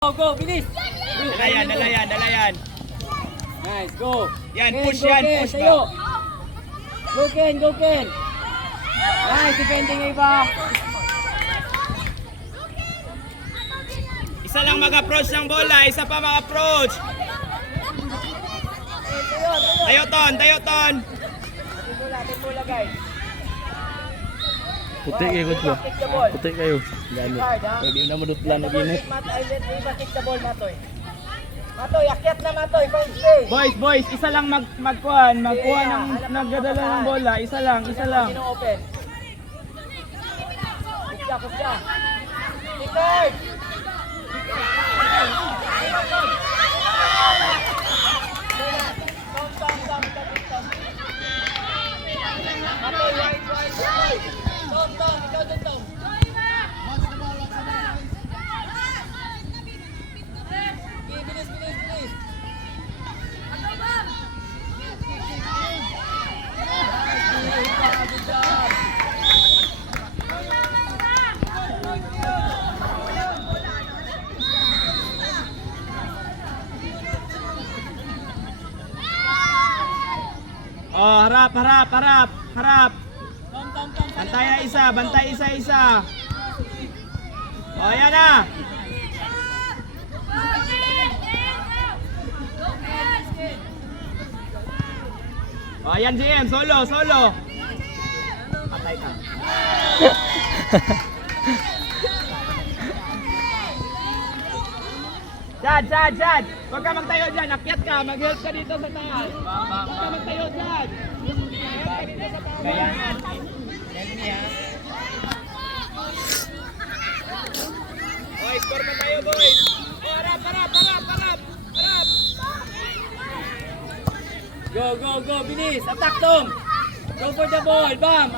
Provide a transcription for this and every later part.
Go, go, bilis! Dala yan. Nice, go! Yan, Ken, push go, yan, Ken, push tayo. ba? Go, Ken, go, Ken! Nice, defending iba! Isa lang mag-approach ng bola, isa pa mag-approach. Tayo ton. Atin bola, guys. Puti kayo coach ba? Kick the ball. Puti kayo. Hard, ha? Pwede na madutlan na ginit. Iba kick the ball, Matoy. Matoy, akyat na Matoy, find space. Boys, isa lang magkuha ng nagdadala ng bola, isa lang. Sino open? Kupya. Kickard! Matoy, wide. Tom, ikaw dun, Tom. Okay, bilis. Good job. Oh, harap. Bantay isa. Oh, yan na. Oh, yan GM, solo. Patay ka. Jad. Huwag ka magtayo dyan. Akyat ka. Mag-help ka dito sa taas. Huwag ka magtayo dyan. Oh, score pa tayo, boys. Oh, harap. Go, bilis. Attack, Tom. Go for the ball, bam.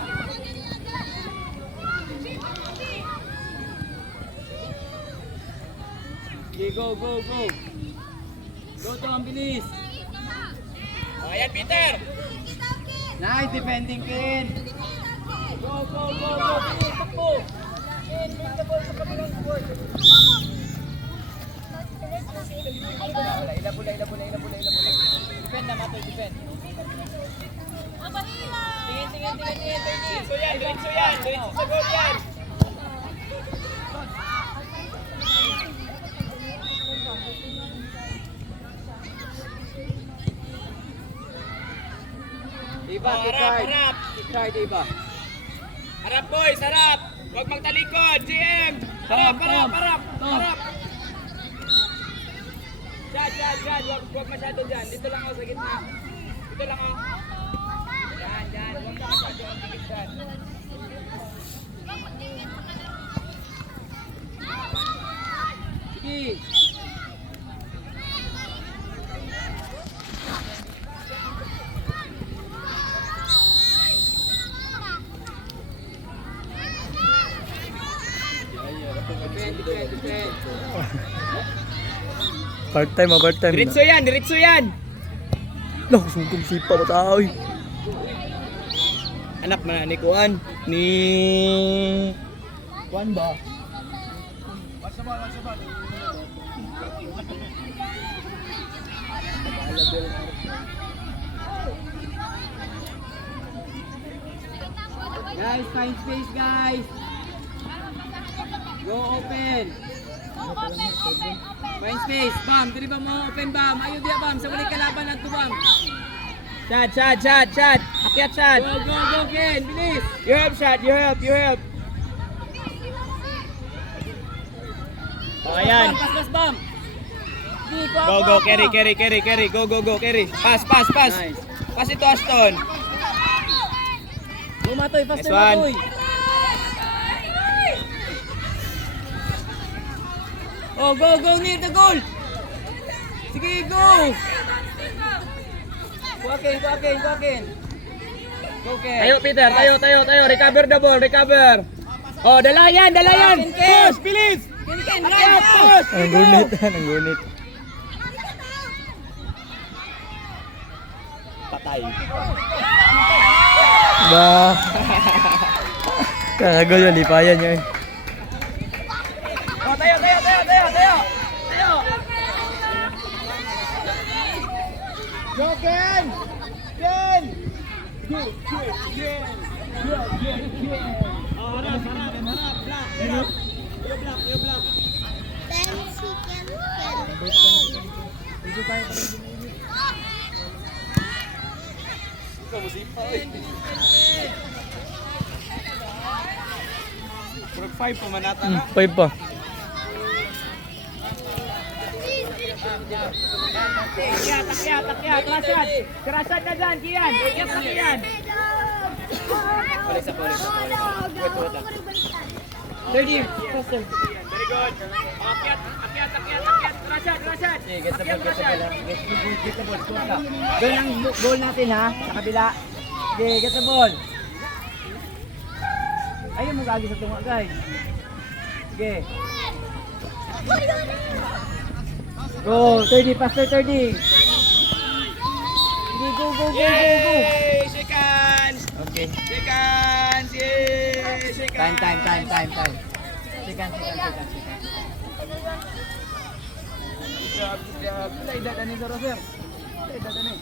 Okay, go. Go, Tom, bilis. Oh, ayan, Peter. Nice defending, Ken. Go, bilis, tukbo. Ken, bring the ball sa kabilang court. Ila bula. Defend na, Matoy, defend. Tingin. Diretso yan. Diretso sa goal yan. Iba, Harap. Kickard, iba. Harap, boys, harap. Huwag magtalikod, GM. Harap. Jad. Huwag masyado dyan. Dito lang ako sa gitna. Dito lang ako. Yan. Huwag ka masyado ang tigit dyan. Sige. Defend. Part time. Diretso yan. Loh, sungkong sipa pa tao eh. Anak na ni Kuan. Ni Kuan ba? Guys, find space, guys. Go open. Find space. Bam, dili ba mo open, bam. Ayaw dia, bam. Sa wali kalaban at bam. Chad. Akyat, Chad. Go, Ken. Bilis. You help, Chad. You help. Oh, ayan. Pas, bam. Sige, Go, carry. Go, carry. Pass. Nice. Pass ito, Aston. Go, Matoy. Faster, Nice one. Matoy. Oh, go near the goal. Sige, go. Go again. Go, Ken. Tayo, Peter. Tayo. Recover the ball. Oh, dala yan. Push, bilis. Ken, Akyat, run. push. Ang gunit. Patay. Ba. Kagagol yun, lipayan yun. Oh, tayo. Oh, harap. Block. You block. Purag 5 pa manata na. 5 pa. Takyat. Krasad na dyan, Kian. Takyat na Kian. Balik sa polis. Wait lang. 30. Faster. Very good. Akyat. Krasad. Okay, get the ball. Get the ball. Kusa. Doon ang goal natin ha, sa kabila. Okay, get the ball. Ayun mo gagi sa tunga, guys. Okay. Go, 30, faster 30. Go. Yay! Shake hands! Okay. Shake hands! Yay! Shake hands! Time. Sikan. Good job. Pila edad ani sa Roser? Pila edad ani?